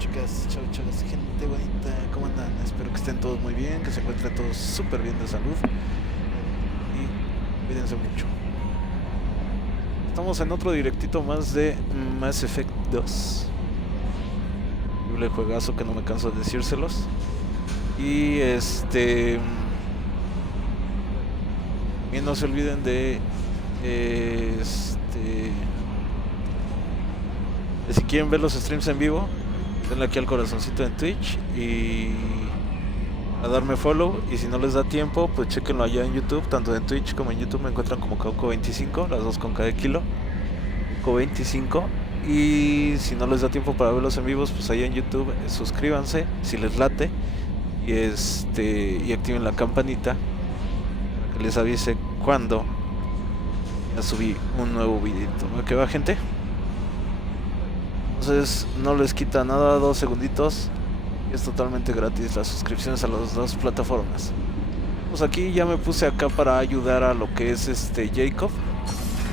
chicas, chicas, gente bonita, ¿cómo andan? Espero que estén todos muy bien, que se encuentren todos súper bien de salud y cuídense mucho. Estamos en otro directito más de Mass Effect 2. Increíble juegazo que no me canso de decírselos. Y también no se olviden de si quieren ver los streams en vivo, denle aquí al corazoncito en Twitch y a darme follow. Y si no les da tiempo, pues chequenlo allá en YouTube. Tanto en Twitch como en YouTube me encuentran como Cauco25, las dos con cada kilo, Cauco25. Y si no les da tiempo para verlos en vivos, pues allá en YouTube suscríbanse si les late. Y activen la campanita para que les avise cuando ya subí un nuevo videito. ¿Qué va, gente? Entonces no les quita nada, 2 segunditos. Y es totalmente gratis las suscripciones a las dos plataformas. Pues aquí ya me puse acá para ayudar a lo que es Jacob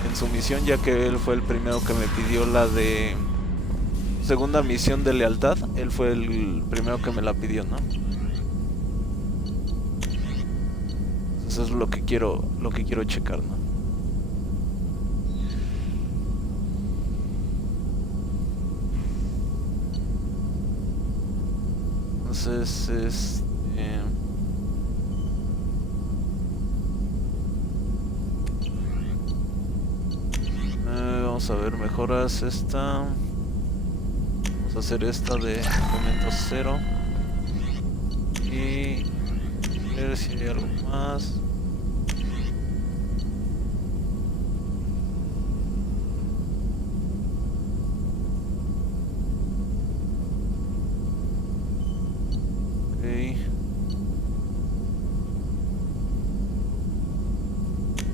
en su misión, ya que él fue el primero que me pidió la de segunda misión de lealtad. Él fue el primero que me la pidió, ¿no? Eso es lo que quiero checar, ¿no? Entonces, vamos a ver, mejoras esta. Vamos a hacer esta de momento 0. Y a ver si hay algo más.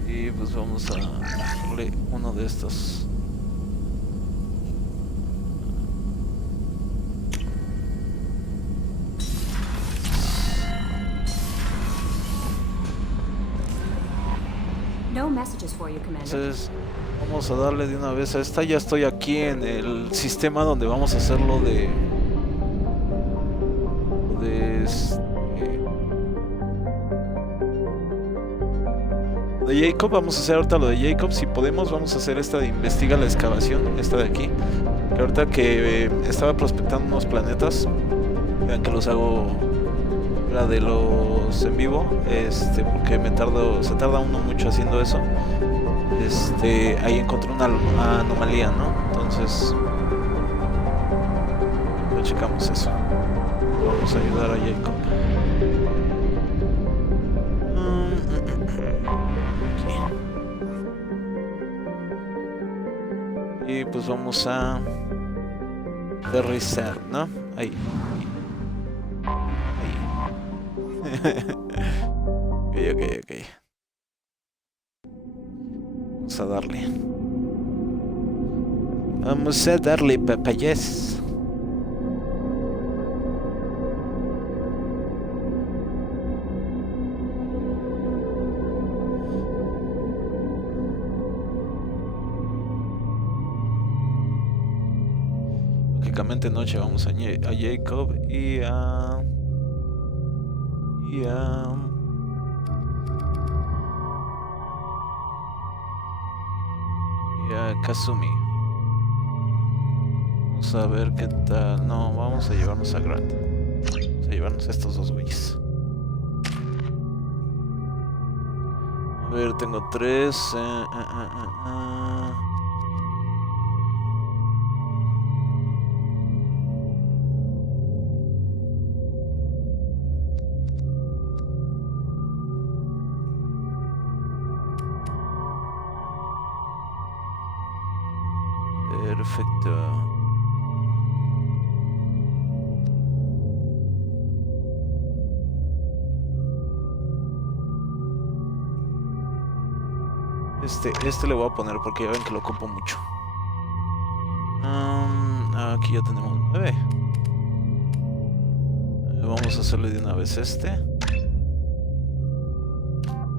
Y pues vamos a darle uno de estos. Entonces vamos a darle de una vez a esta. Ya estoy aquí en el sistema donde vamos a hacerlo de Jacob. Vamos a hacer ahorita lo de Jacob. Si podemos, vamos a hacer esta de investiga la excavación, esta de aquí. Que ahorita que estaba prospectando unos planetas, vean que los hago la de los en vivo, porque se tarda uno mucho haciendo eso. Ahí encontré una anomalía, ¿no? Entonces lo checamos eso. Vamos a ayudar a Jacob. Y pues vamos a aterrizar, ¿no? Ahí. Ok. Vamos a darle papayas. Lógicamente noche vamos a Jacob y a Kazumi. Vamos a ver qué tal. No, vamos a llevarnos a Grant. Vamos a llevarnos a estos dos güeyes. A ver, tengo 3. Perfecto. Este le voy a poner porque ya ven que lo ocupo mucho. Aquí ya tenemos 9. Vamos a hacerle de una vez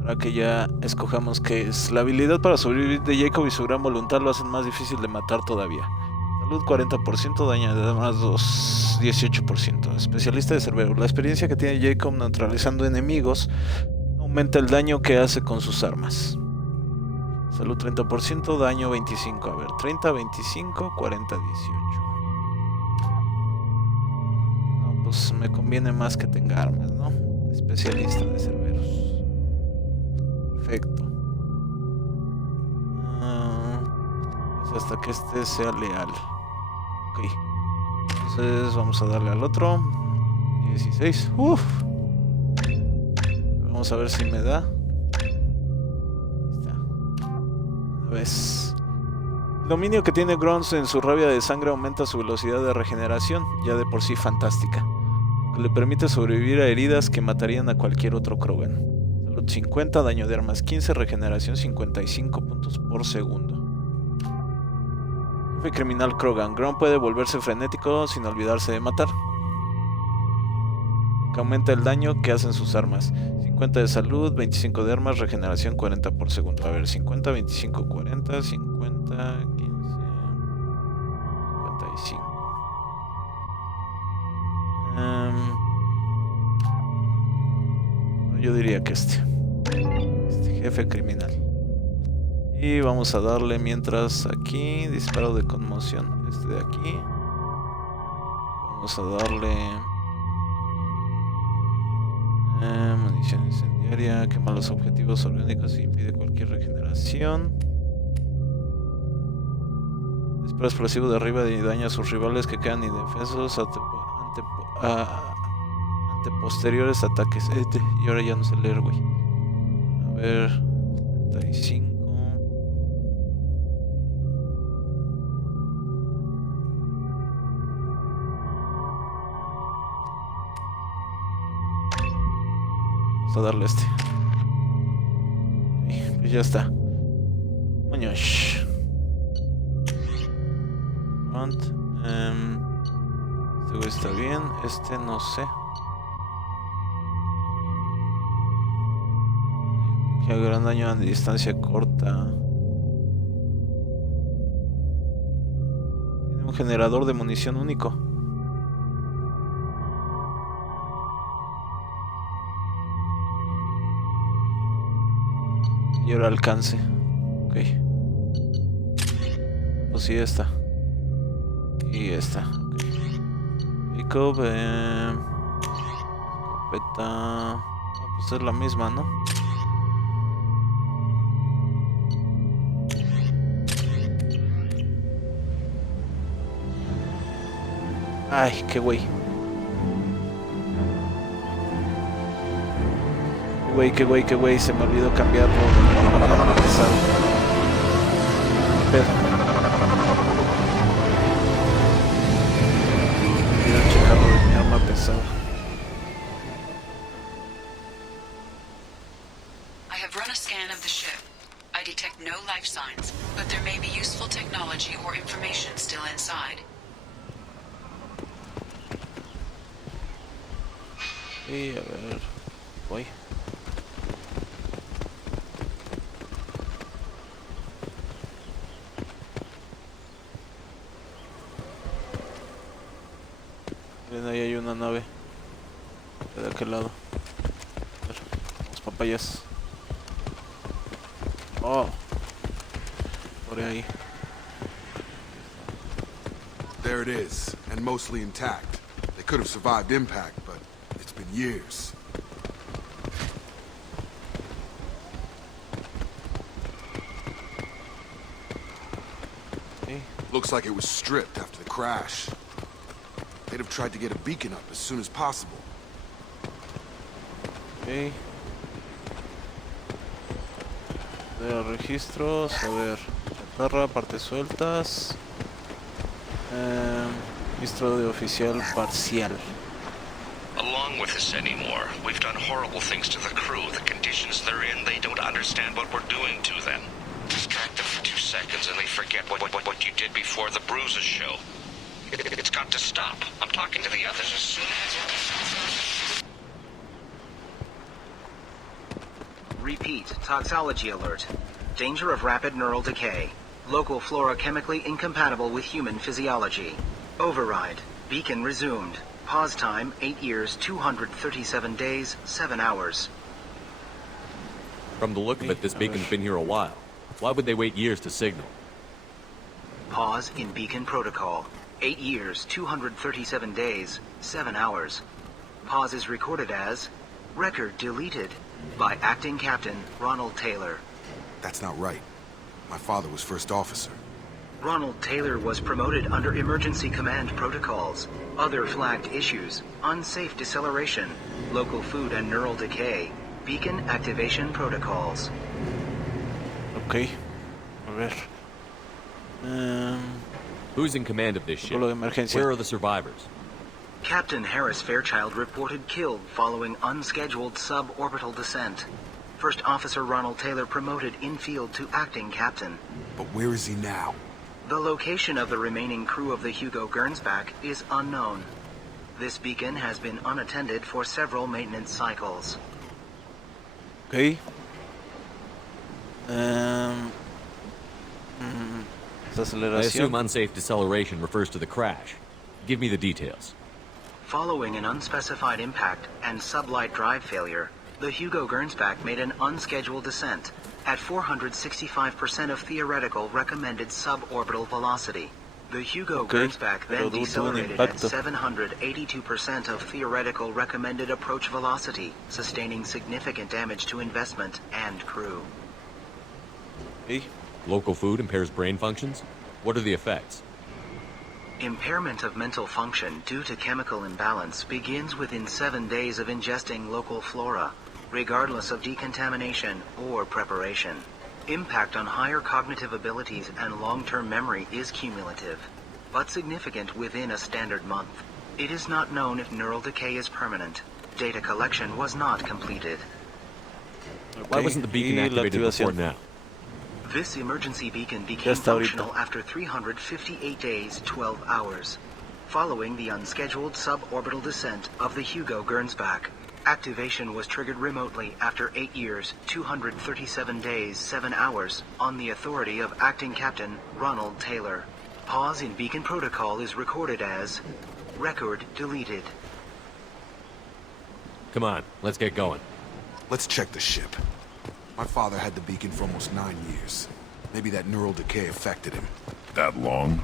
para que ya escojamos qué es. La habilidad para sobrevivir de Jacob y su gran voluntad lo hacen más difícil de matar todavía. Salud 40%, daño de más 2, 18%. Especialista de cerbero. La experiencia que tiene Jacob neutralizando enemigos aumenta el daño que hace con sus armas. Salud 30%, daño 25. A ver, 30, 25, 40, 18. No, pues me conviene más que tenga armas, ¿no? Especialista de cerberos. Perfecto. Pues hasta que este sea leal. Ok. Entonces vamos a darle al otro. 16. Uf. Vamos a ver si me da. Ahí está. Una vez. El dominio que tiene Grunts en su rabia de sangre aumenta su velocidad de regeneración, ya de por sí fantástica, que le permite sobrevivir a heridas que matarían a cualquier otro Krogan. Salud 50, daño de armas 15, regeneración 55 puntos por segundo. Jefe criminal Krogan. Grunt puede volverse frenético sin olvidarse de matar, que aumenta el daño que hacen sus armas. 50 de salud, 25 de armas, regeneración 40 por segundo. A ver, 50, 25, 40, 50, 15, 55. Yo diría que este jefe criminal. Y vamos a darle mientras aquí, disparo de conmoción, este de aquí. Vamos a darle munición incendiaria, quema los objetivos orgánicos y impide cualquier regeneración. Disparo explosivo de arriba y daña a sus rivales que quedan indefensos ante posteriores ataques. Y ahora ya no sé leer, güey. A ver, 35. Vamos a darle este. Pues ya está. Muñoz. Este güey está bien. Este no sé. Que haga gran daño a distancia corta. Tiene un generador de munición único. Y ahora alcance. Ok. Pues sí, esta. Y esta. Ok. Jacob. Escopeta. Pues es la misma, ¿no? Ay, qué güey. Qué güey, se me olvidó cambiarlo. Pesado. Pero quiero checarlo de mi arma pesada. I have run a scan of the ship. I detect no life signs, but there may be useful technology or information still inside. Y a ver, voy. Miren, ahí hay una nave. ¿De aquel lado? A ver, vamos papayas. Oh, por ahí. There it is, and mostly intact. They could have survived impact, but it's been years. Okay. Looks like it was stripped after the crash. They'd have tried to get a beacon up as soon as possible. Okay. De registros, a ver, chatarra, partes sueltas. Registro de oficial parcial. Along with us anymore. We've done horrible things to the crew. The conditions they're in, they don't understand what we're doing to them. Distract them for 2 seconds and they forget what you did before the bruises show. It's got to stop. I'm talking to the others as soon as... Repeat, toxology alert. Danger of rapid neural decay. Local flora chemically incompatible with human physiology. Override. Beacon resumed. Pause time 8 years, 237 days, 7 hours. From the look of it, this beacon's been here a while. Why would they wait years to signal? Pause in beacon protocol. 8 years, 237 days, 7 hours. Pause is recorded as record deleted by acting captain Ronald Taylor. That's not right. My father was first officer. Ronald Taylor was promoted under emergency command protocols. Other flagged issues: unsafe deceleration, local food and neural decay, beacon activation protocols. Ok. A ver. Who's in command of this ship? Protocolo de emergencia. Where are the survivors? Captain Harris Fairchild reported killed following unscheduled suborbital descent. First Officer Ronald Taylor promoted in-field to acting captain. But where is he now? The location of the remaining crew of the Hugo Gernsback is unknown. This beacon has been unattended for several maintenance cycles. Ok. I assume Deceleración. unsafe deceleration refers to the crash. Give me the details. Following an unspecified impact and sublight drive failure, the Hugo Gernsback made an unscheduled descent at 465% of theoretical recommended suborbital velocity. The Hugo Okay, Gernsback pero then tuvo un decelerated at impacto. 782% of theoretical recommended approach velocity, sustaining significant damage to investment and crew. Ok. Local food impairs brain functions? What are the effects? Impairment of mental function due to chemical imbalance begins within 7 days of ingesting local flora, regardless of decontamination or preparation. Impact on higher cognitive abilities and long-term memory is cumulative, but significant within a standard month. It is not known if neural decay is permanent. Data collection was not completed. Why Ok. wasn't the beacon Y la activated before activación. now? This emergency beacon became está ahorita. functional after 358 days, 12 hours, following the unscheduled suborbital descent of the Hugo Gernsback. Activation was triggered remotely after 8 years, 237 days, 7 hours, on the authority of Acting Captain Ronald Taylor. Pause in beacon protocol is recorded as record deleted. Come on, let's get going. Let's check the ship. My father had the beacon for almost 9 years. Maybe that neural decay affected him. That long?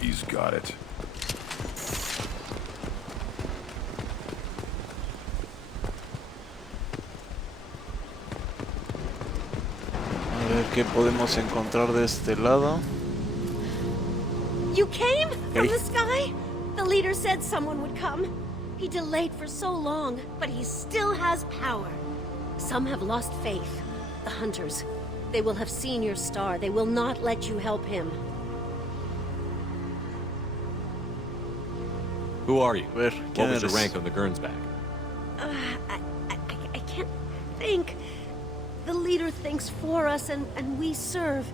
He's got it. A ver qué podemos encontrar de este lado. You came? From Hey. the sky? The leader said someone would come. He delayed for so long, but he still has power. Some have lost faith. The hunters. They will have seen your star. They will not let you help him. Who are you? A ver, What ¿quién was your eres? rank on the Gernsback? I can't think. The leader thinks for us and we serve.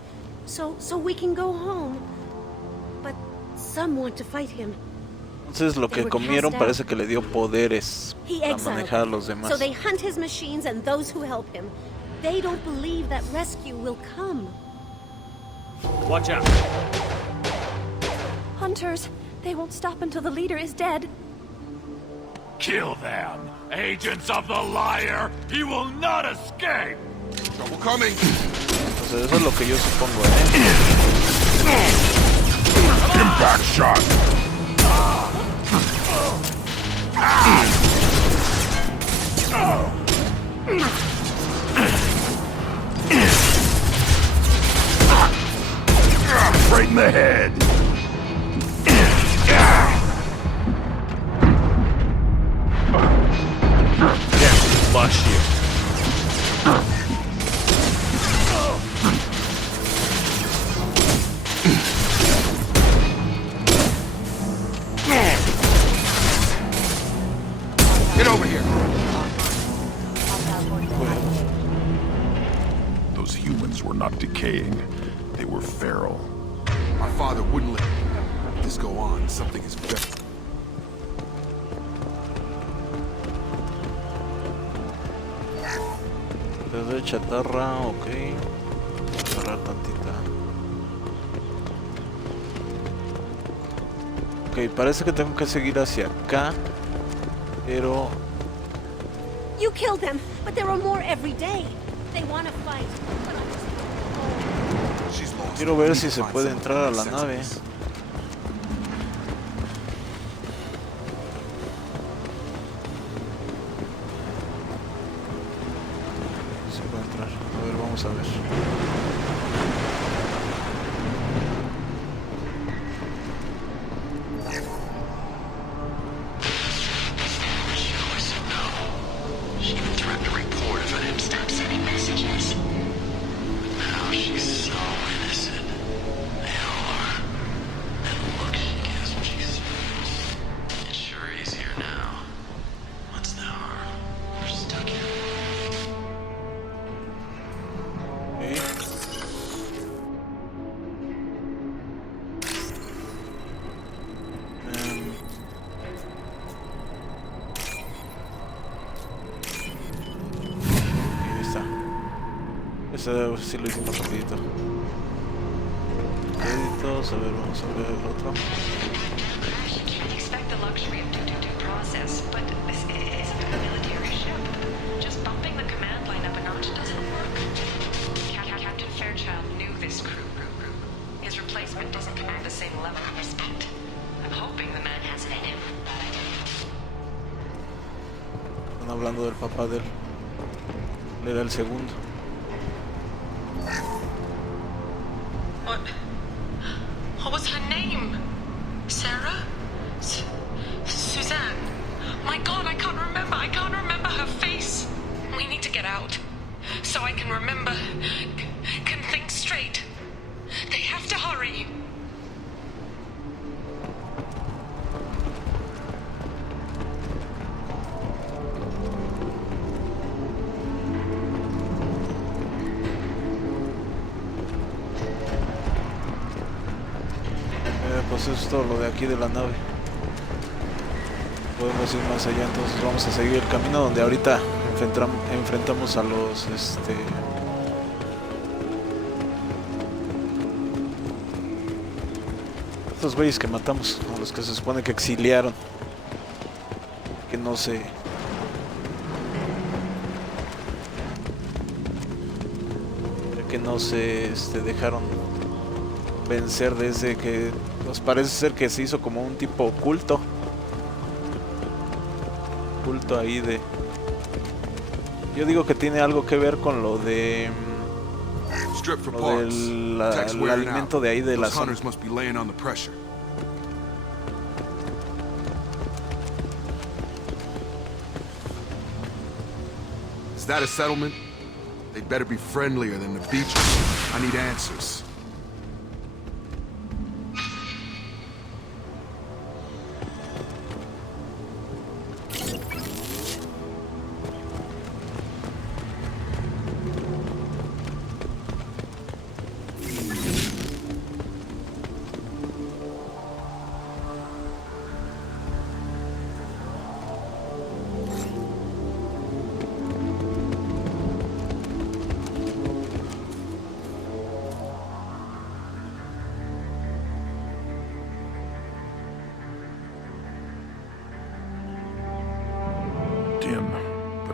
So we can go home. But some want to fight him. Entonces lo que comieron parece que le dio poderes He para exiled manejar a them. los demás. So they hunt his machines and those who help him. They don't believe that rescue will come. Watch out! Hunters, they won't stop until the leader is dead. Kill them! Agents of the liar! He will not escape! Trouble coming! Entonces eso es lo que yo supongo, Impact shot! Right in the head! Yeah, lush you. Get over here! Those humans were not decaying. They were feral. My father wouldn't let this go on. Something is better. Desde chatarra, ok. Agarrar tantita. Ok, parece que tengo que seguir hacia acá, pero... You killed them, but there are more every day. They want to fight, but I'm just... She's lost. Quiero ver si se puede entrar a la nave. Se puede entrar. A ver, vamos a ver. She even threatened to report if I didn't stop sending messages. But now she's so innocent. They all are. And look, she gives when she's serious. It's sure easier now. What's the harm? We're stuck here. Okay. Ahí está. Ese sí lo hicimos rapidito. Créditos, a ver, vamos a ver el otro. You expect the luxury of do process, but this isn't a military ship. Just bumping the command line up a notch doesn't work. Captain Fairchild knew this crew. His replacement doesn't command the same level of respect. I'm hoping the man has it in him. Están hablando del papá de él. Él era el segundo. What was her name? Sarah? Suzanne? My God, I can't remember. I can't remember her face. We need to get out. So I can remember. Can think straight. They have to hurry. Pues eso es todo lo de aquí de la nave. Podemos ir más allá, entonces vamos a seguir el camino donde ahorita enfrentamos a los estos güeyes que matamos, a los que se supone que exiliaron, que no se dejaron vencer desde que nos parece ser que se hizo como un tipo culto ahí de... Yo digo que tiene algo que ver con lo de... lo del el alimento de ahí de la zona. Is that a settlement? They'd better be friendlier than the beach. I need answers.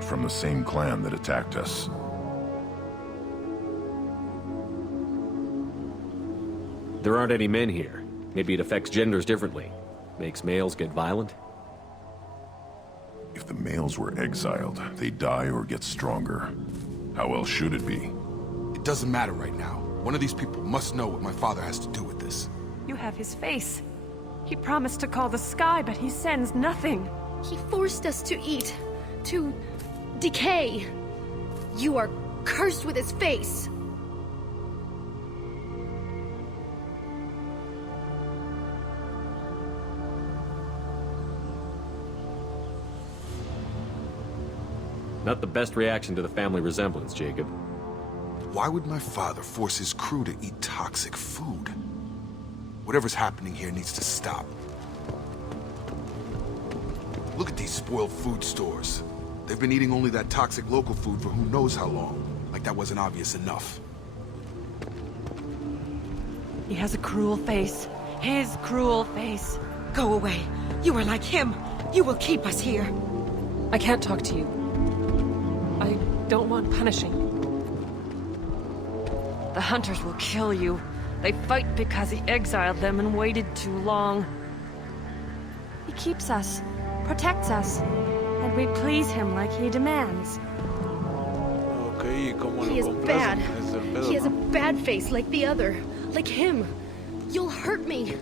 From the same clan that attacked us. There aren't any men here. Maybe it affects genders differently. Makes males get violent? If the males were exiled, they die or get stronger. How else should it be? It doesn't matter right now. One of these people must know what my father has to do with this. You have his face. He promised to call the sky, but he sends nothing. He forced us to eat, to decay. You are cursed with his face. Not the best reaction to the family resemblance, Jacob. Why would my father force his crew to eat toxic food? Whatever's happening here needs to stop. Look at these spoiled food stores. They've been eating only that toxic local food for who knows how long. Like that wasn't obvious enough. He has a cruel face. His cruel face. Go away. You are like him. You will keep us here. I can't talk to you. I don't want punishing. The hunters will kill you. They fight because he exiled them and waited too long. He keeps us, protects us, and we please him like he demands. Okay, ¿y cómo He lo is complacen? bad. Es el pedo, He has a ¿no? bad face like the other. Like him. You'll hurt me.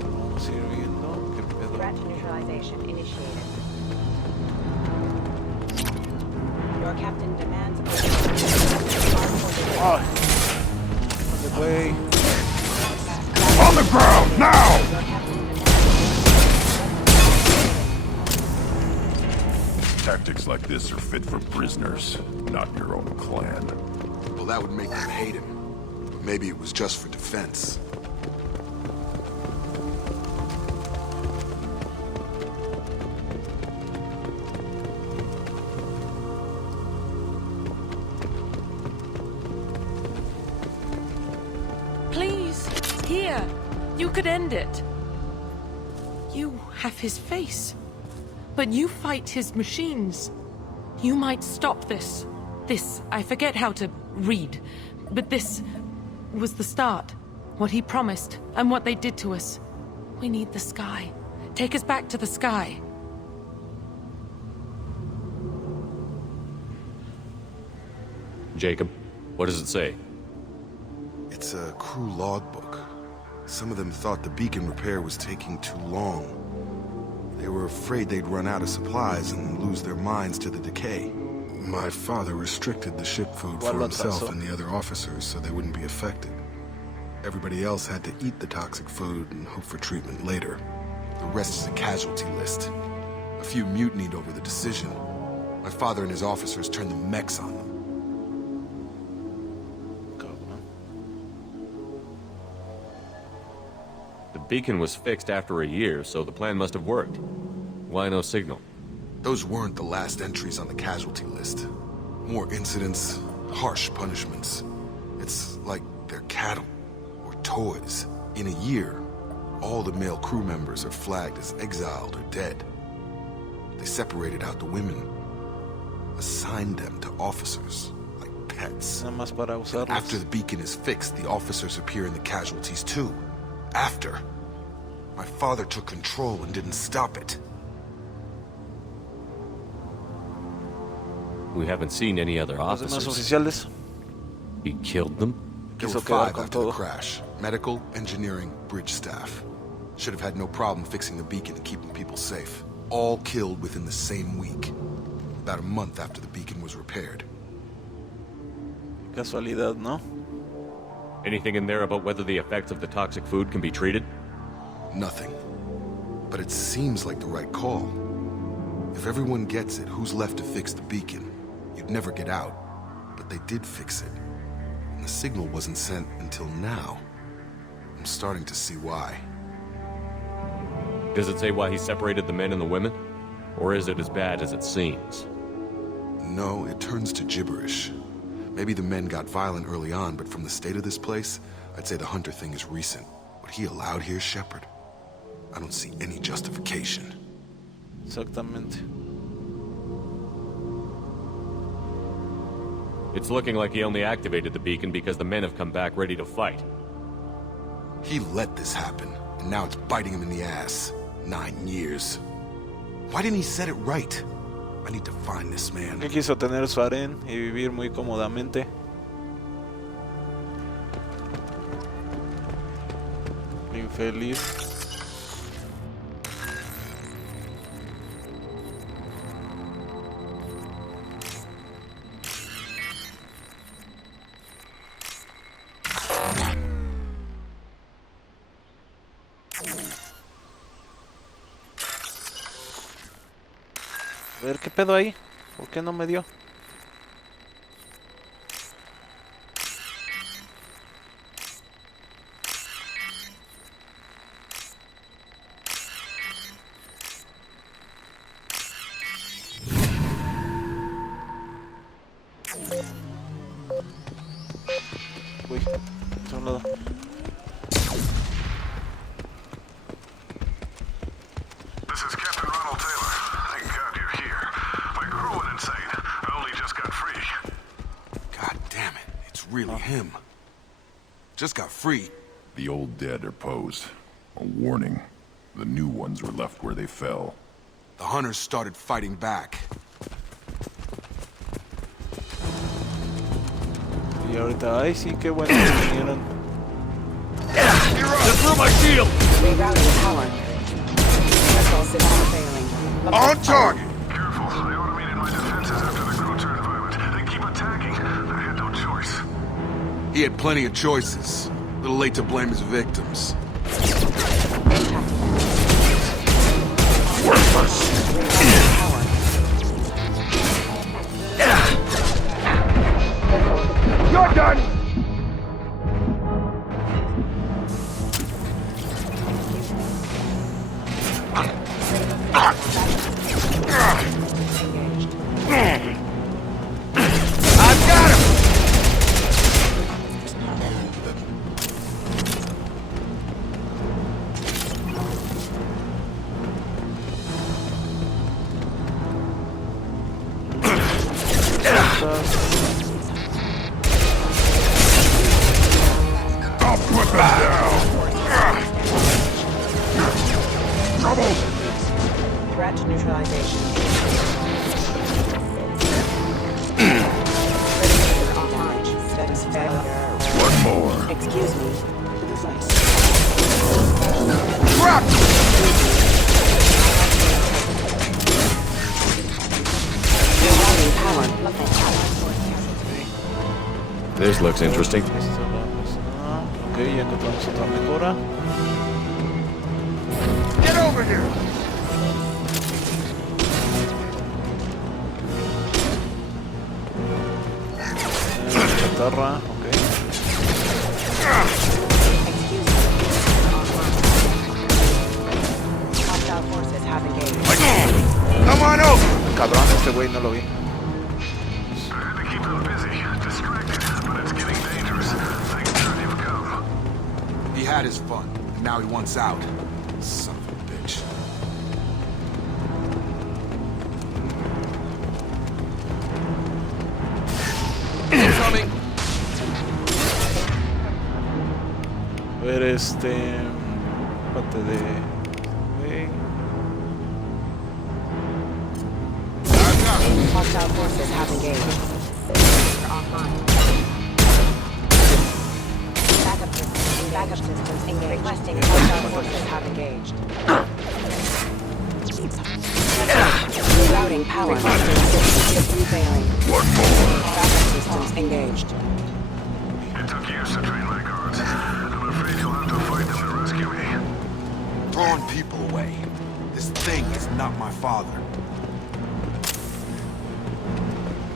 Vamos a ir viendo qué pedo. Threat neutralization initiated. Your captain demands ¡Ay! ¿Dónde, güey? On the ground, now! Tactics like this are fit for prisoners, not your own clan. Well, that would make them hate him. But maybe it was just for defense. Please, here. You could end it. You have his face. But you fight his machines. You might stop this. This, I forget how to read. But this was the start. What he promised, and what they did to us. We need the sky. Take us back to the sky. Jacob, what does it say? It's a crew logbook. Some of them thought the beacon repair was taking too long. They were afraid they'd run out of supplies and lose their minds to the decay. My father restricted the ship food for himself and the other officers so they wouldn't be affected. Everybody else had to eat the toxic food and hope for treatment later. The rest is a casualty list. A few mutinied over the decision. My father and his officers turned the mechs on them. The beacon was fixed after a year, so the plan must have worked. Why no signal? Those weren't the last entries on the casualty list. More incidents, harsh punishments. It's like they're cattle or toys. In a year, all the male crew members are flagged as exiled or dead. They separated out the women, assigned them to officers like pets. Nada más para usarlos. After the beacon is fixed, the officers appear in the casualties too. After. My father took control and didn't stop it. We haven't seen any other Los demás officers. oficiales. He killed them? There were 5 after the crash. Medical, engineering, bridge staff. Should have had no problem fixing the beacon and keeping people safe. All killed within the same week. About a month after the beacon was repaired. Casualidad, ¿no? Anything in there about whether the effects of the toxic food can be treated? Nothing. But it seems like the right call. If everyone gets it, who's left to fix the beacon? You'd never get out. But they did fix it. And the signal wasn't sent until now. I'm starting to see why. Does it say why he separated the men and the women? Or is it as bad as it seems? No, it turns to gibberish. Maybe the men got violent early on, but from the state of this place, I'd say the hunter thing is recent. What he allowed here, Shepard, I don't see any justification. Exactamente. It's looking like he only activated the beacon because the men have come back ready to fight. He let this happen, and now it's biting him in the ass. 9 years. Why didn't he set it right? I need to find this man. Él quiso tener su harén y vivir muy cómodamente. Infeliz. A ver, ¿qué pedo ahí? ¿Por qué no me dio? Uy, a un lado. This is Captain Ronald Taylor. Thank God you're here. My crew went insane. I only just got free. God damn it. It's really him. Just got free. The old dead are posed. A warning. The new ones were left where they fell. The hunters started fighting back. Y ahorita, ay sí, qué bueno que vinieron. Just through my shield! Rerouting power. Vessel system failing. On target! Careful. I automated my defenses after the crew turned violent. They keep attacking. I had no choice. He had plenty of choices. A little late to blame his victims. Worthless! You're done! I've got him! I'll put them down! Trouble! Threat neutralization. Online. Status failure. One more. Excuse me. Crap! Rerouting power. This looks interesting. Esto lo vamos a... Ok, ya encontramos otra mejora. Get over here! Chatarra, ok. Excuse me. Hostile forces have engaged. Come on over! Cabrón, este güey no lo vi. I had to keep them busy, distracted, but it's getting dangerous. Thank God you've come. He had his fun, and now he wants out. Son of a bitch. Coming! A ver, parte de... ok. Hostile forces have engaged. Online. Backup systems engaged. Requesting hostile forces have engaged. Rerouting power. System failing. One more. Backup systems engaged. It took years to train my guards. I'm afraid you'll have to fight them to rescue me. Throwing people away. This thing is not my father.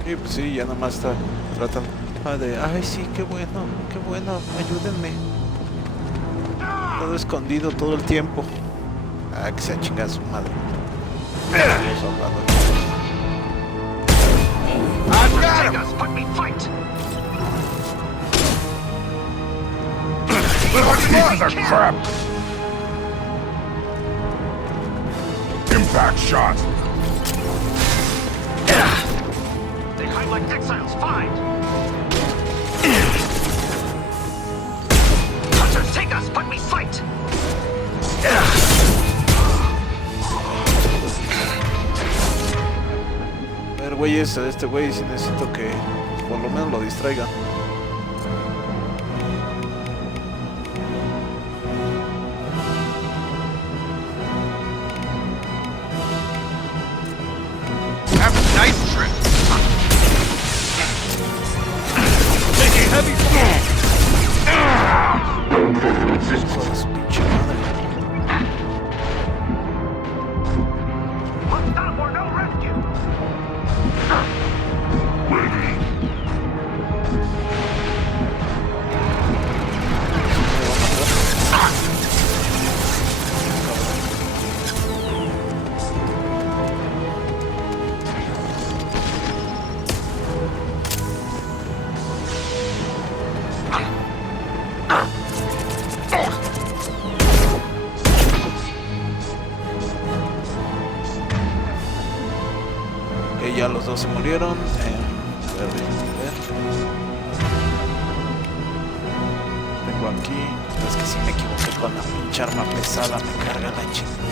Y pues sí, ya nomás está tratando de, ay sí, qué bueno, ayúdenme. Todo escondido todo el tiempo. Ah, que se ha chingado su madre. Estamos hablando. I've got him! Let me fight! Piece of crap! Impact shot! They hide like exiles, fine! Hunters, take us, but we fight! A ver, güey, este güey sí necesito que por lo menos lo distraiga. Have a nice trip! Taking heavy fire! Hijo de su pinche madre. One stop or no rescue! se murieron. A ver, déjenme ver. Tengo aquí. Es que si me equivoqué con la pinche arma pesada, me carga la chingada.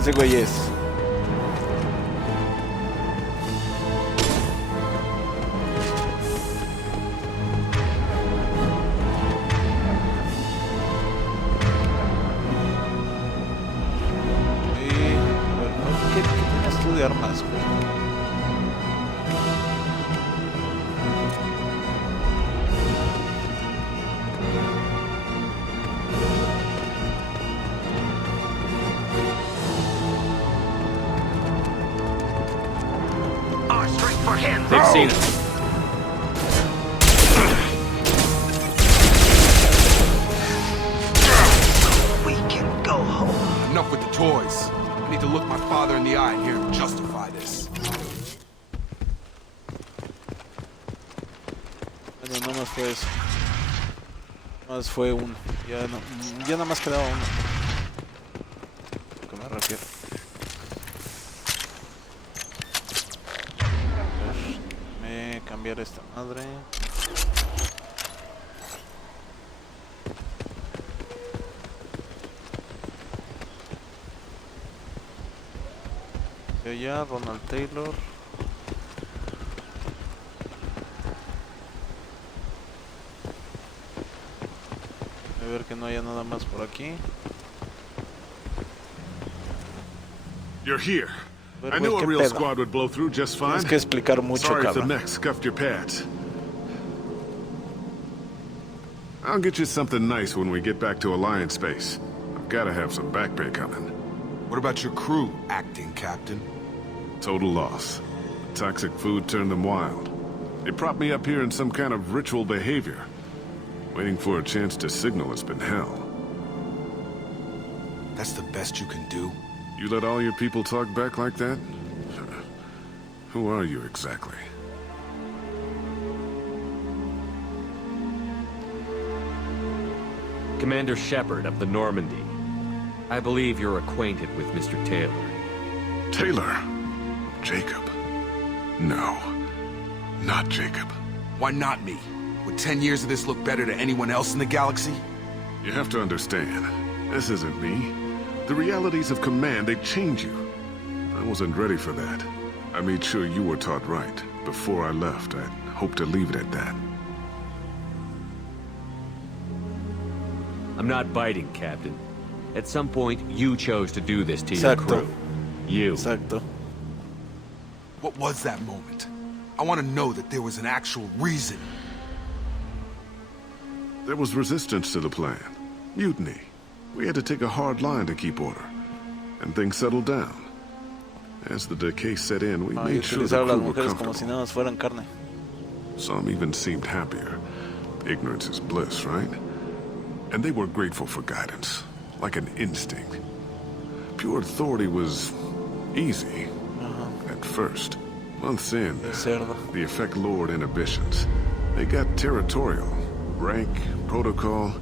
Ese güey es. ¿Qué tienes tú de armas, güey? They've seen us. We can go home. Enough with the toys. I need to look my father in the eye and hear him justify this. Bueno, no más fue eso. Más fue uno. Ya nada más quedaba uno. ¿A qué me refiero? Cambiar esta madre. De allá, Ronald Taylor. A ver que no haya nada más por aquí. You're here. I knew a real squad would blow through just fine. Tienes que explicar mucho, Sorry if the cabrón. mech scuffed your pads. I'll get you something nice when we get back to Alliance space. I've got to have some back pay coming. What about your crew, acting captain? Total loss. Toxic food turned them wild. They propped me up here in some kind of ritual behavior. Waiting for a chance to signal has been hell. That's the best you can do? You let all your people talk back like that? Who are you exactly? Commander Shepard of the Normandy. I believe you're acquainted with Mr. Taylor. Taylor? Jacob? No. Not Jacob. Why not me? Would 10 years of this look better to anyone else in the galaxy? You have to understand, this isn't me. The realities of command, they change you. I wasn't ready for that. I made sure you were taught right. Before I left, I hoped to leave it at that. I'm not biting, Captain. At some point, you chose to do this to your crew. You. Exacto. What was that moment? I want to know that there was an actual reason. There was resistance to the plan. Mutiny. We had to take a hard line to keep order. And things settled down. As the decay set in, we made sure the crew were comfortable. Some even seemed happier. Ignorance is bliss, right? And they were grateful for guidance, like an instinct. Pure authority was easy at first. Months in, the effect lowered inhibitions. They got territorial. Rank, protocol,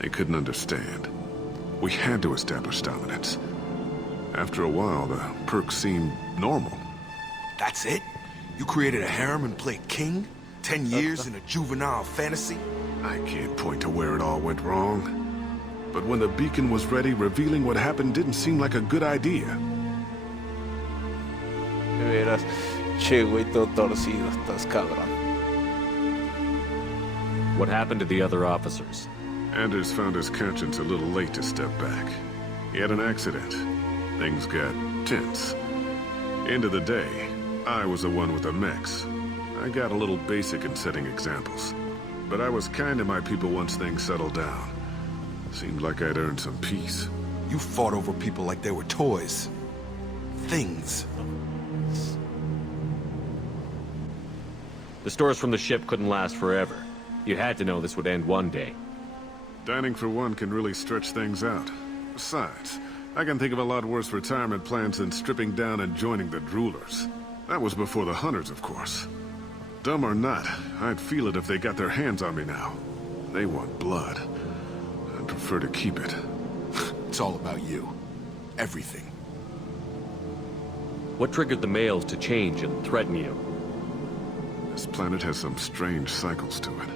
they couldn't understand. We had to establish dominance. After a while, the perks seemed normal. That's it? You created a harem and played king? 10 years in a juvenile fantasy? I can't point to where it all went wrong. But when the beacon was ready, revealing what happened didn't seem like a good idea. De veras, che, güey, todo torcido, estás cabrón. What happened to the other officers? Anders found his conscience a little late to step back. He had an accident. Things got tense. End of the day, I was the one with the mechs. I got a little basic in setting examples. But I was kind to my people once things settled down. Seemed like I'd earned some peace. You fought over people like they were toys. Things. The stores from the ship couldn't last forever. You had to know this would end one day. Dining for one can really stretch things out. Besides, I can think of a lot worse retirement plans than stripping down and joining the droolers. That was before the hunters, of course. Dumb or not, I'd feel it if they got their hands on me now. They want blood. I'd prefer to keep it. It's all about you. Everything. What triggered the males to change and threaten you? This planet has some strange cycles to it.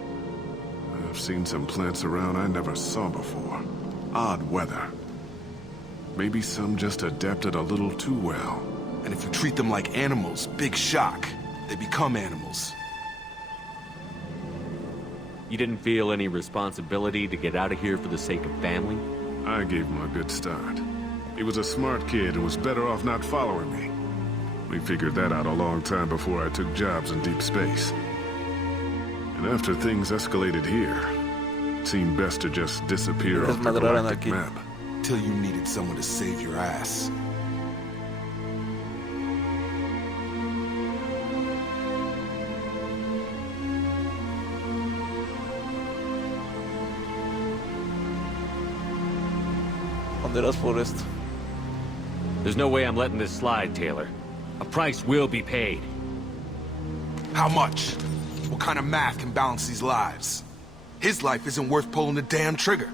I've seen some plants around I never saw before. Odd weather. Maybe some just adapted a little too well. And if you treat them like animals, big shock. They become animals. You didn't feel any responsibility to get out of here for the sake of family? I gave him a good start. He was a smart kid and was better off not following me. We figured that out a long time before I took jobs in deep space. And after things escalated here, it seemed best to just disappear off the galactic map. Till you needed someone to save your ass. Responderás por esto. There's no way I'm letting this slide, Taylor. A price will be paid. How much? What kind of math can balance these lives? His life isn't worth pulling the damn trigger.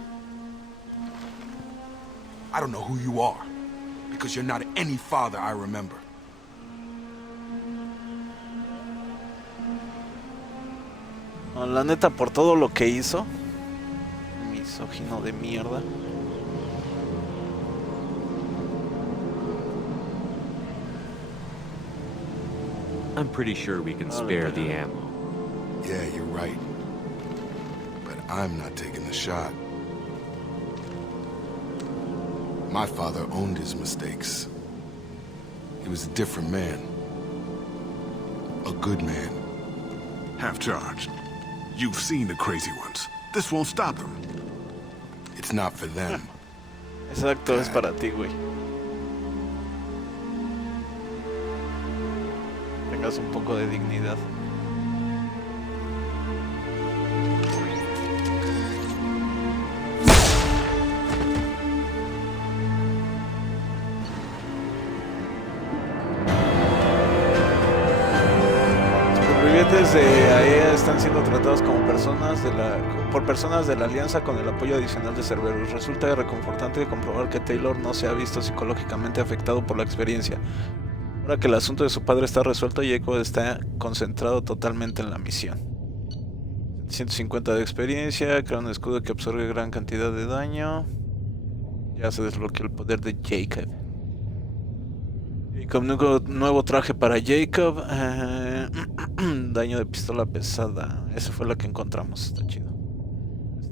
I don't know who you are, because you're not any father I remember. La neta, por todo lo que hizo, misógino de mierda. I'm pretty sure we can spare the ammo. Yeah, you're right. But I'm not taking the shot. My father owned his mistakes. He was a different man. A good man. Half-charged. You've seen the crazy ones. This won't stop them. It's not for them. Exacto, es para ti, güey. Tengas un poco de dignidad. De AEA están siendo tratados como por personas de la Alianza con el apoyo adicional de Cerberus. Resulta reconfortante comprobar que Taylor no se ha visto psicológicamente afectado por la experiencia. Ahora que el asunto de su padre está resuelto, Jacob está concentrado totalmente en la misión. 150 de experiencia, crea un escudo que absorbe gran cantidad de daño. Ya se desbloqueó el poder de Jacob. Nuevo traje para Jacob. Daño de pistola pesada. Esa fue la que encontramos. Está chido.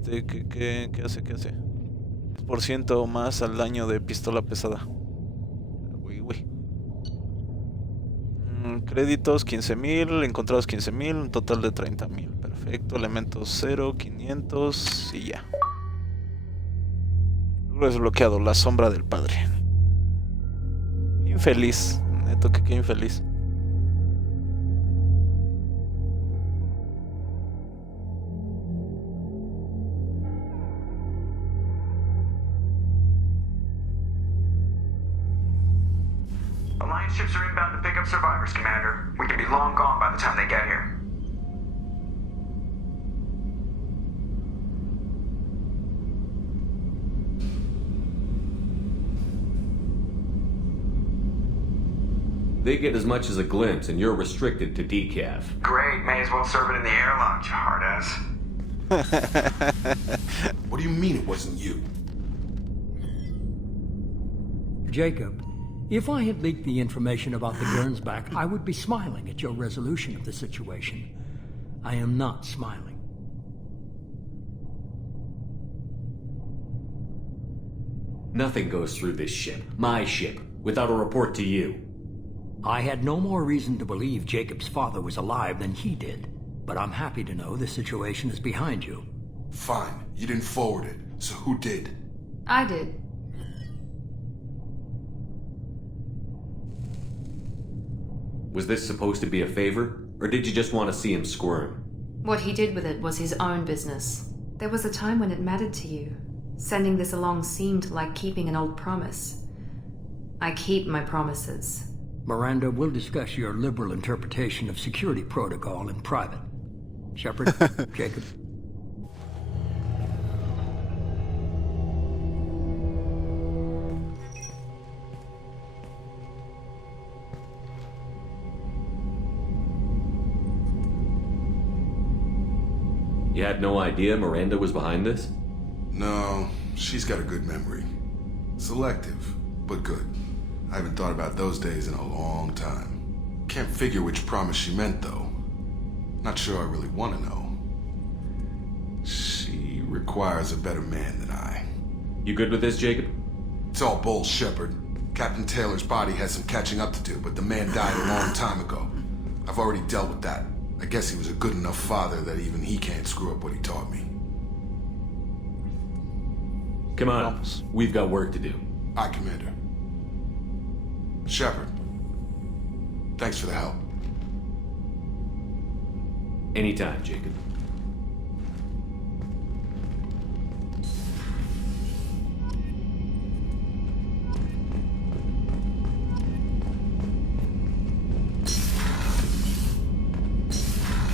¿Qué hace? 10% más al daño de pistola pesada. Créditos 15,000. Encontrados 15,000. Un total de 30,000. Perfecto. Elementos 0, 500 y ya. Luego desbloqueado. La sombra del padre. Infeliz, neto que qué infeliz. Alliance ships are inbound to pick up survivors, Commander. We could be long gone by the time they get here. They get as much as a glimpse, and you're restricted to decaf. Great, may as well serve it in the airlock, you hard ass. What do you mean it wasn't you? Jacob, if I had leaked the information about the Gernsback, I would be smiling at your resolution of the situation. I am not smiling. Nothing goes through this ship, my ship, without a report to you. I had no more reason to believe Jacob's father was alive than he did, but I'm happy to know the situation is behind you. Fine, you didn't forward it, so who did? I did. Was this supposed to be a favor, or did you just want to see him squirm? What he did with it was his own business. There was a time when it mattered to you. Sending this along seemed like keeping an old promise. I keep my promises. Miranda, we'll discuss your liberal interpretation of security protocol in private. Shepard, Jacob. You had no idea Miranda was behind this? No, she's got a good memory. Selective, but good. I haven't thought about those days in a long time. Can't figure which promise she meant, though. Not sure I really want to know. She requires a better man than I. You good with this, Jacob? It's all bull, Shepard. Captain Taylor's body has some catching up to do, but the man died a long time ago. I've already dealt with that. I guess he was a good enough father that even he can't screw up what he taught me. Come on, we've got work to do. Aye, Commander. Shepard, thanks for the help. Anytime, Jacob.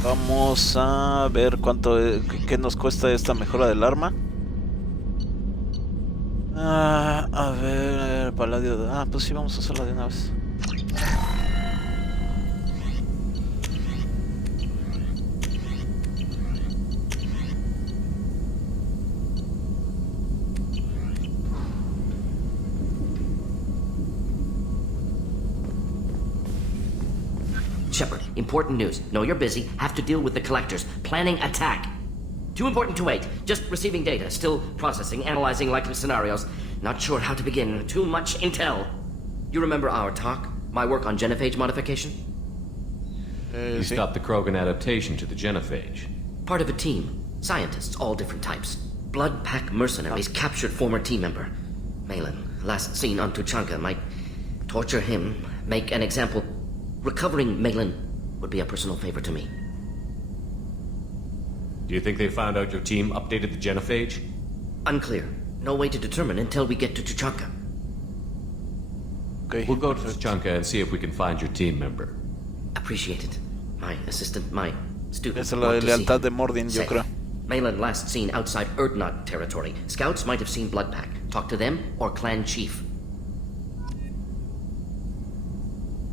Vamos a ver qué nos cuesta esta mejora del arma. A ver, Paladio. Pues sí, vamos a hacerla de una vez. Shepard, important news. Know you're busy. Have to deal with the collectors. Planning attack. Too important to wait. Just receiving data. Still processing, analyzing likely scenarios. Not sure how to begin. Too much intel. You remember our talk? My work on genophage modification? You stopped the Krogan adaptation to the genophage. Part of a team. Scientists, all different types. Blood pack mercenaries captured former team member. Malin, last seen on Tuchanka, might torture him, make an example. Recovering Malin would be a personal favor to me. Do you think they found out your team updated the genophage? Unclear. No way to determine until we get to Tuchanka. Okay. We'll go to Tuchanka and see if we can find your team member. Appreciate it. My assistant, my student. Esa es la lealtad de Mordin, yo creo. Malin last seen outside Erdnot territory. Scouts might have seen Bloodpack. Talk to them or clan chief.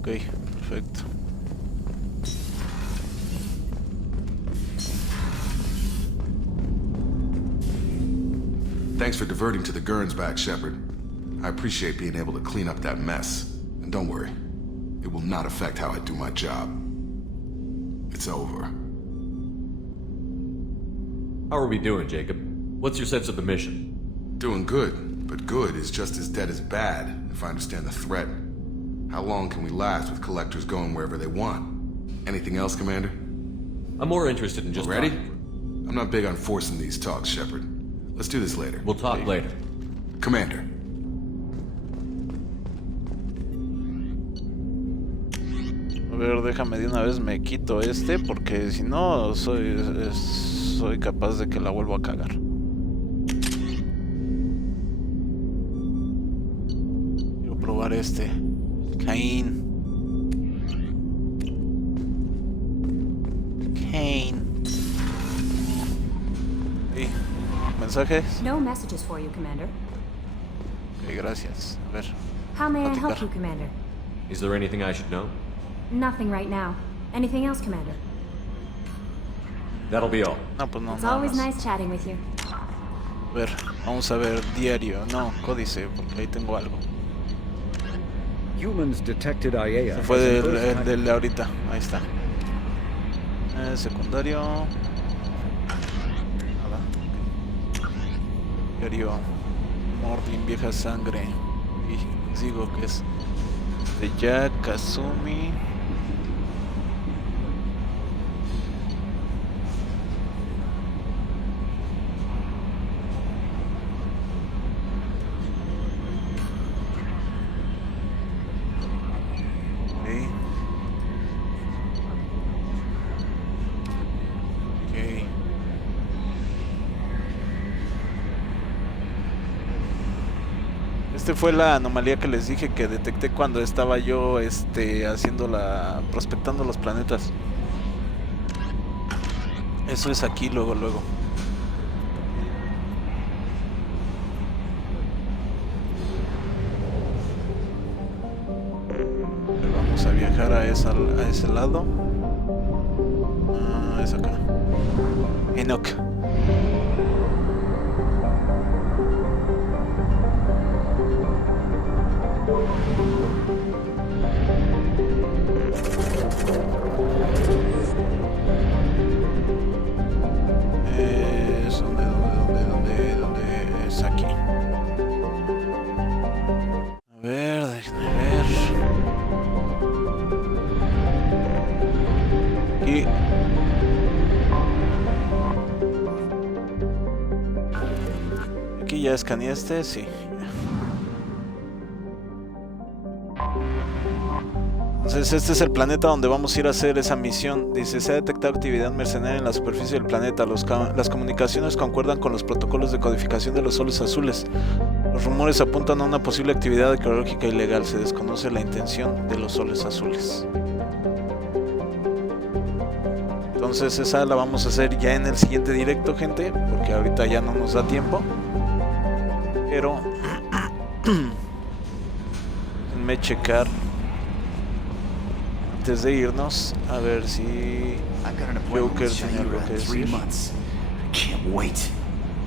Okay, perfecto. Thanks for diverting to the Gernsback, Shepard. I appreciate being able to clean up that mess. And don't worry, it will not affect how I do my job. It's over. How are we doing, Jacob? What's your sense of the mission? Doing good, but good is just as dead as bad, if I understand the threat. How long can we last with collectors going wherever they want? Anything else, Commander? I'm more interested in just ready? talking. I'm not big on forcing these talks, Shepard. Let's do this later. We'll talk later. Commander. A ver, déjame de una vez me quito este, porque si no soy capaz de que la vuelva a cagar. Quiero probar este. Cain. Sí. ¿Mensajes? No messages for you, Commander. Ok, gracias. A ver. How may I help you, Commander? Is there anything I should know? Nothing right now. Anything else, Commander? That'll be all. No, pues no. It's always nice chatting with you. A ver, vamos a ver diario. No, códice, porque ahí tengo algo. Humans detected IAEA. Se fue del de ahorita. Ahí está. Secundario. Nada. Diario. Morlin, vieja sangre. Y les digo que es de Jack, Kazumi. Fue la anomalía que les dije que detecté cuando estaba yo prospectando los planetas. Eso es aquí luego. Vamos a viajar a ese lado. Es acá. Enoch. ¿Dónde es aquí? A ver, déjenme ver. Aquí. Aquí ya escaneé sí. Entonces este es el planeta donde vamos a ir a hacer esa misión. Dice, se ha detectado actividad mercenaria en la superficie del planeta. Las comunicaciones concuerdan con los protocolos de codificación de los soles azules. Los rumores apuntan a una posible actividad arqueológica ilegal. Se desconoce la intención de los soles azules. Entonces esa la vamos a hacer ya en el siguiente directo, gente, porque ahorita ya no nos da tiempo. Pero déjenme checar antes de irnos a ver si Joker tenía algo que decir. Can't wait.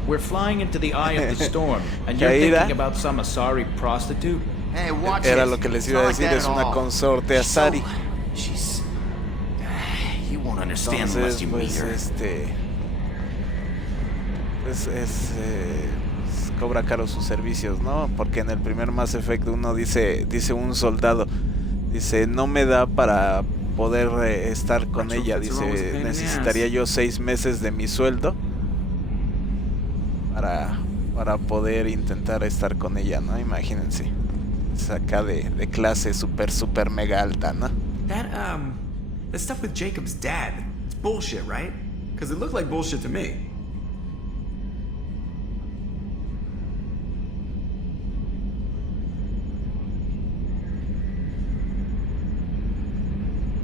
We're flying into the eye of the storm, and you're thinking about some Asari prostitute. Hey, watch Era lo que les iba a decir, es una consorte Asari. You won't understand unless you meet her. Cobra caro sus servicios, ¿no? Porque en el primer Mass Effect uno dice un soldado, dice, no me da para poder estar con ella, dice, necesitaría yo 6 meses de mi sueldo para poder intentar estar con ella, ¿no? Imagínense, es acá de clase super mega alta, ¿no? That stuff with Jacob's dad, it's bullshit, right? Because it looked like bullshit to me.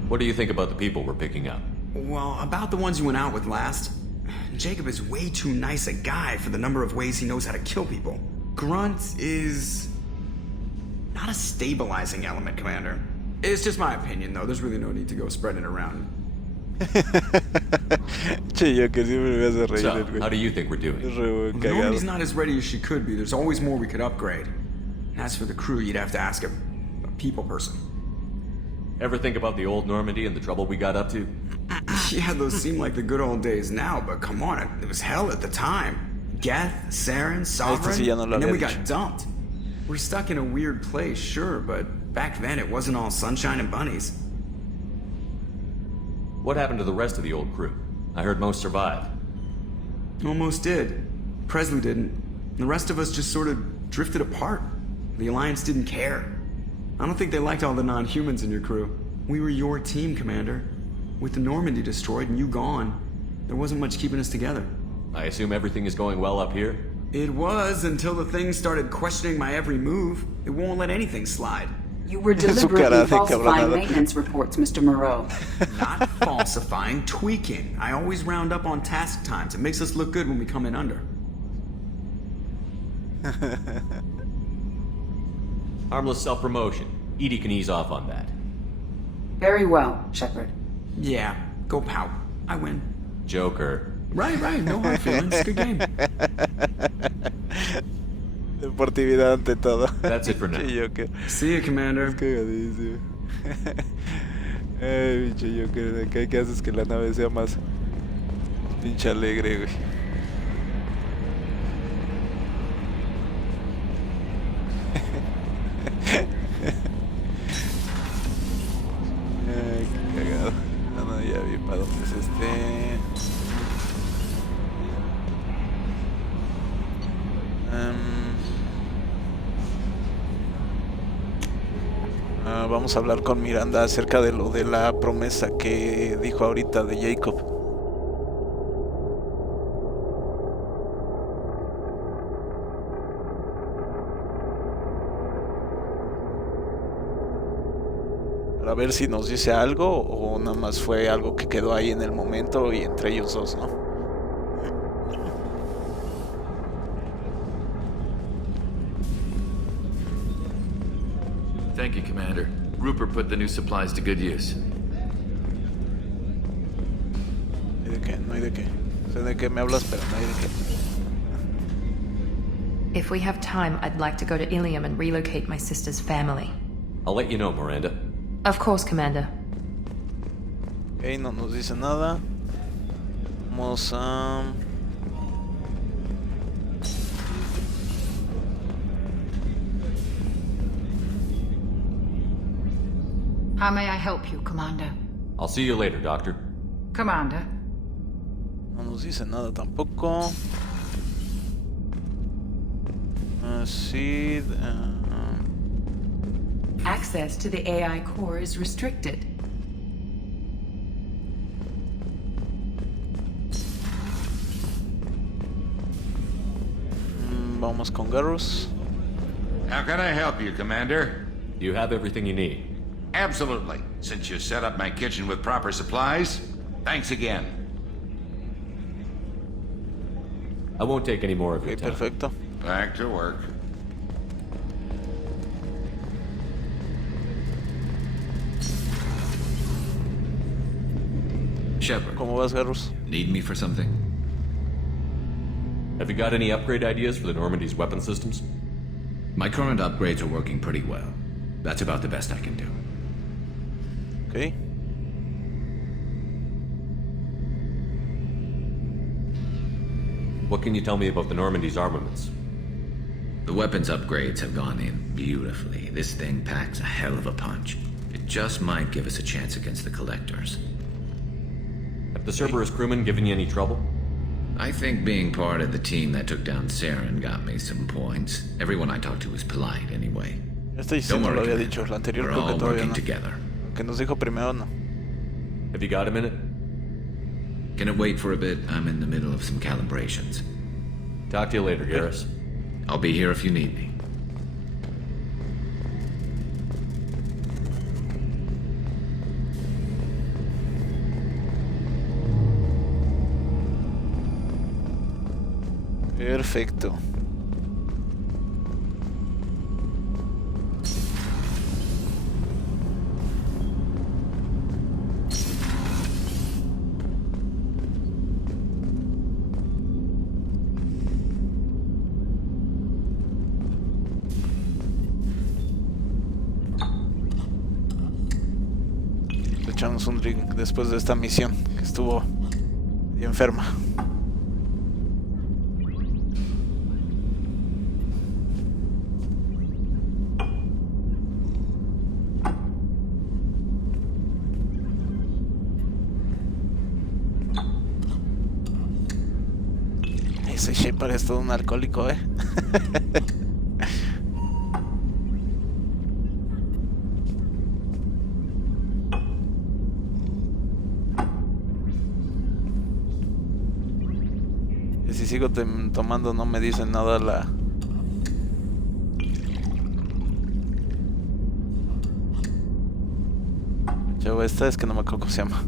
What do you think about the people we're picking up? Well, about the ones you went out with last. Jacob is way too nice a guy for the number of ways he knows how to kill people. Grunt is not a stabilizing element, Commander. It's just my opinion, though. There's really no need to go spreading it around. Che, yo que siempre me hace reír. So, how do you think we're doing? Normandy's not as ready as she could be. There's always more we could upgrade. And as for the crew, you'd have to ask a people person. Ever think about the old Normandy and the trouble we got up to? Yeah, those seem like the good old days now, but come on, it was hell at the time. Geth, Saren, Sovereign, and then we got dumped. We're stuck in a weird place, sure, but back then it wasn't all sunshine and bunnies. What happened to the rest of the old crew? I heard most survived. Almost did. Presley didn't. The rest of us just sort of drifted apart. The Alliance didn't care. I don't think they liked all the non-humans in your crew. We were your team, Commander. With the Normandy destroyed and you gone, there wasn't much keeping us together. I assume everything is going well up here? It was, until the thing started questioning my every move. It won't let anything slide. You were deliberately falsifying maintenance reports, Mr. Moreau. Not falsifying, tweaking. I always round up on task times. It makes us look good when we come in under. Harmless self-promotion. Edie can ease off on that. Very well, Shepard. Yeah, go pout. I win. Joker. Right, no hard feelings. Good game. Deportividad ante todo. That's it for now. Joker. See you, Commander. Es cagadísimo. Ay, bicho Joker, acá que haces que la nave sea más pinche alegre, güey. Ay, qué cagado. No, ya vi para dónde es vamos a hablar con Miranda acerca de lo de la promesa que dijo ahorita de Jacob. Para ver si nos dice algo o nada más fue algo que quedó ahí en el momento y entre ellos dos, ¿no? Thank you, Commander. Rupert put the new supplies to good use. No hay de qué, no hay de qué. Sé de qué me hablas, pero no hay de qué. If we have time, I'd like to go to Ilium and relocate my sister's family. I'll let you know, Miranda. Of course, Commander. Ok, no nos dice nada. Vamos a... How may I help you, Commander? I'll see you later, Doctor. Commander? No nos dice nada tampoco. Sí... Access to the AI core is restricted. Vamos con Garrus. How can I help you, Commander? You have everything you need. Absolutely. Since you set up my kitchen with proper supplies, thanks again. I won't take any more of your time. Perfecto. Back to work. Shepard. ¿Cómo vas, Garrus? Need me for something? Have you got any upgrade ideas for the Normandy's weapon systems? My current upgrades are working pretty well. That's about the best I can do. Okay. What can you tell me about the Normandy's armaments? The weapons upgrades have gone in beautifully. This thing packs a hell of a punch. It just might give us a chance against the Collectors. Have the Cerberus crewmen given you any trouble? I think being part of the team that took down Saren got me some points. Everyone I talked to was polite anyway. Este sí no lo había dicho, la anterior creo que todavía no. Together. Que nos dijo primero no. Have you got a minute? Can it wait for a bit? I'm in the middle of some calibrations. Talk to you later, Garrus. I'll be here if you need me. Perfecto. Echamos un drink después de esta misión que estuvo enferma. Ese Shepard es todo un alcohólico, Y si sigo tomando no me dicen nada la... Chavo, esta es que no me acuerdo cómo se llama.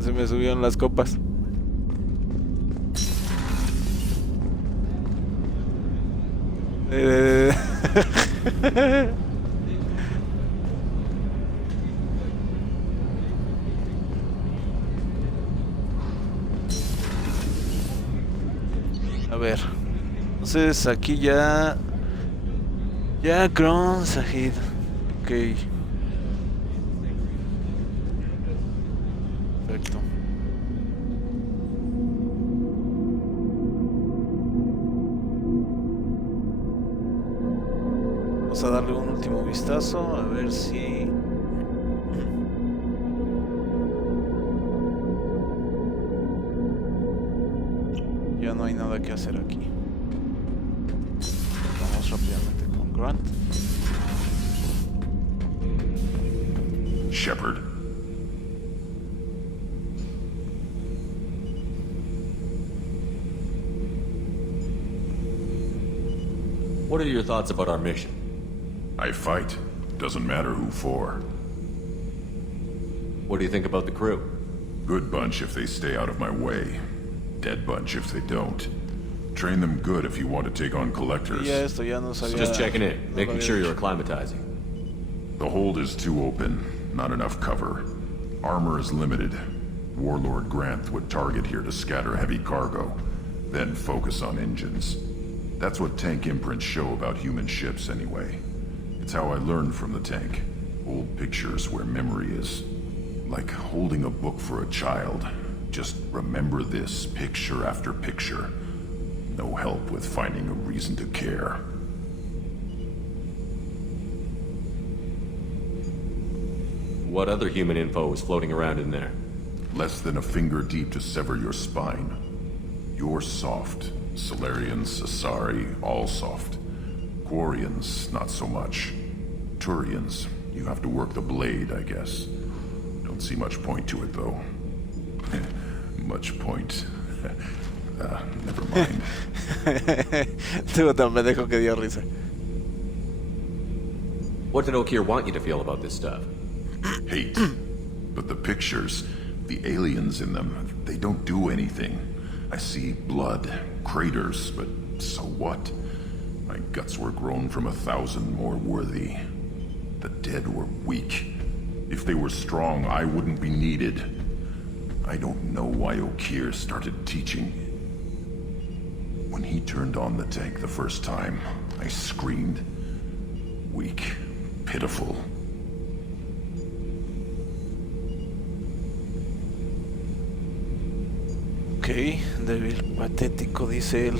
Se me subieron las copas. A ver. Entonces aquí ya Kron Sahid. Ok. Perfecto. Vamos a darle un último vistazo a ver si ya no hay nada que hacer aquí. Vamos rápidamente con Grant. Shepard. What are your thoughts about our mission? I fight. Doesn't matter who for. What do you think about the crew? Good bunch if they stay out of my way. Dead bunch if they don't. Train them good if you want to take on collectors. Just checking in, making sure you're acclimatizing. The hold is too open. Not enough cover. Armor is limited. Warlord Grant would target here to scatter heavy cargo, then focus on engines. That's what tank imprints show about human ships anyway. It's how I learned from the tank. Old pictures where memory is. Like holding a book for a child. Just remember this picture after picture. No help with finding a reason to care. What other human info is floating around in there? Less than a finger deep to sever your spine. You're soft. Solarians, Asari, all soft. Quarians, not so much. Turians, you have to work the blade, I guess. Don't see much point to it, though. Much point. Never mind. Tú también dejo que dio risa. What did Okir want you to feel about this stuff? Hate. But the pictures, the aliens in them, they don't do anything. I see blood, craters, but so what? My guts were grown from 1,000 more worthy. The dead were weak. If they were strong, I wouldn't be needed. I don't know why Okir started teaching. When he turned on the tank the first time, I screamed. Weak, pitiful. Ok, débil, patético, dice él.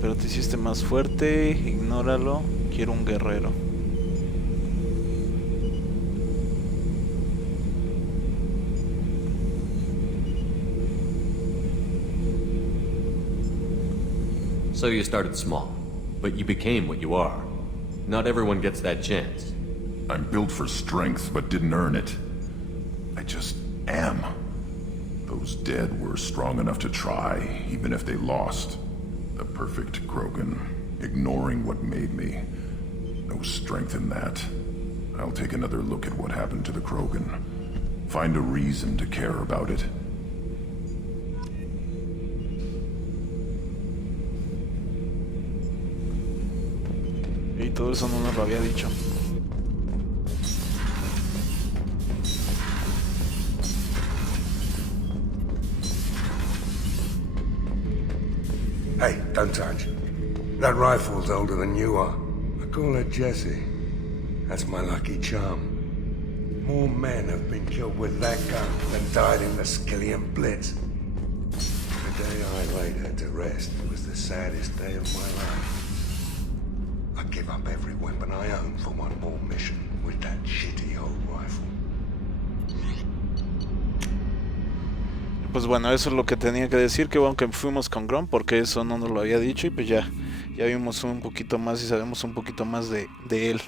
Pero te hiciste más fuerte, ignóralo. Quiero un guerrero. So you started small, but you became what you are. Not everyone gets that chance. I'm built for strength, but didn't earn it. I just am. Those dead were strong enough to try, even if they lost. The perfect Krogan, ignoring what made me. No strength in that. I'll take another look at what happened to the Krogan. Find a reason to care about it. Y todo eso no nos lo había dicho. Hey, don't touch. That rifle's older than you are. I call her Jessie. That's my lucky charm. More men have been killed with that gun than died in the Skillian Blitz. The day I laid her to rest was the saddest day of my life. I give up every weapon I own for one more mission with that shitty old rifle. Pues bueno, eso es lo que tenía que decir. Que bueno que fuimos con Grom, porque eso no nos lo había dicho. Y pues ya vimos un poquito más y sabemos un poquito más de él.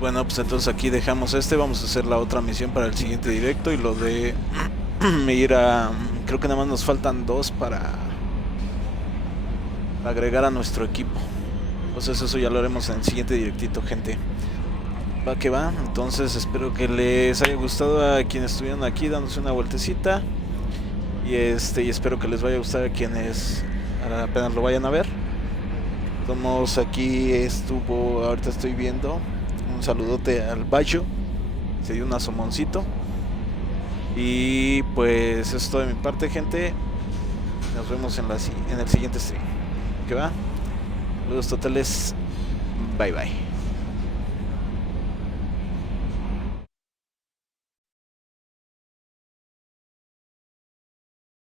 Bueno, pues entonces aquí dejamos vamos a hacer la otra misión para el siguiente directo. Y lo de ir a... creo que nada más nos faltan 2 para agregar a nuestro equipo. Entonces eso ya lo haremos en el siguiente directito, gente. Va que va. Entonces espero que les haya gustado a quienes estuvieron aquí dándose una vueltecita. Y espero que les vaya a gustar a quienes apenas lo vayan a ver. Estamos aquí, ahorita estoy viendo. Un saludote al Bayo. Se dio un asomoncito. Y pues eso es todo de mi parte, gente. Nos vemos en el siguiente stream. ¿Qué va? Saludos totales. Bye bye.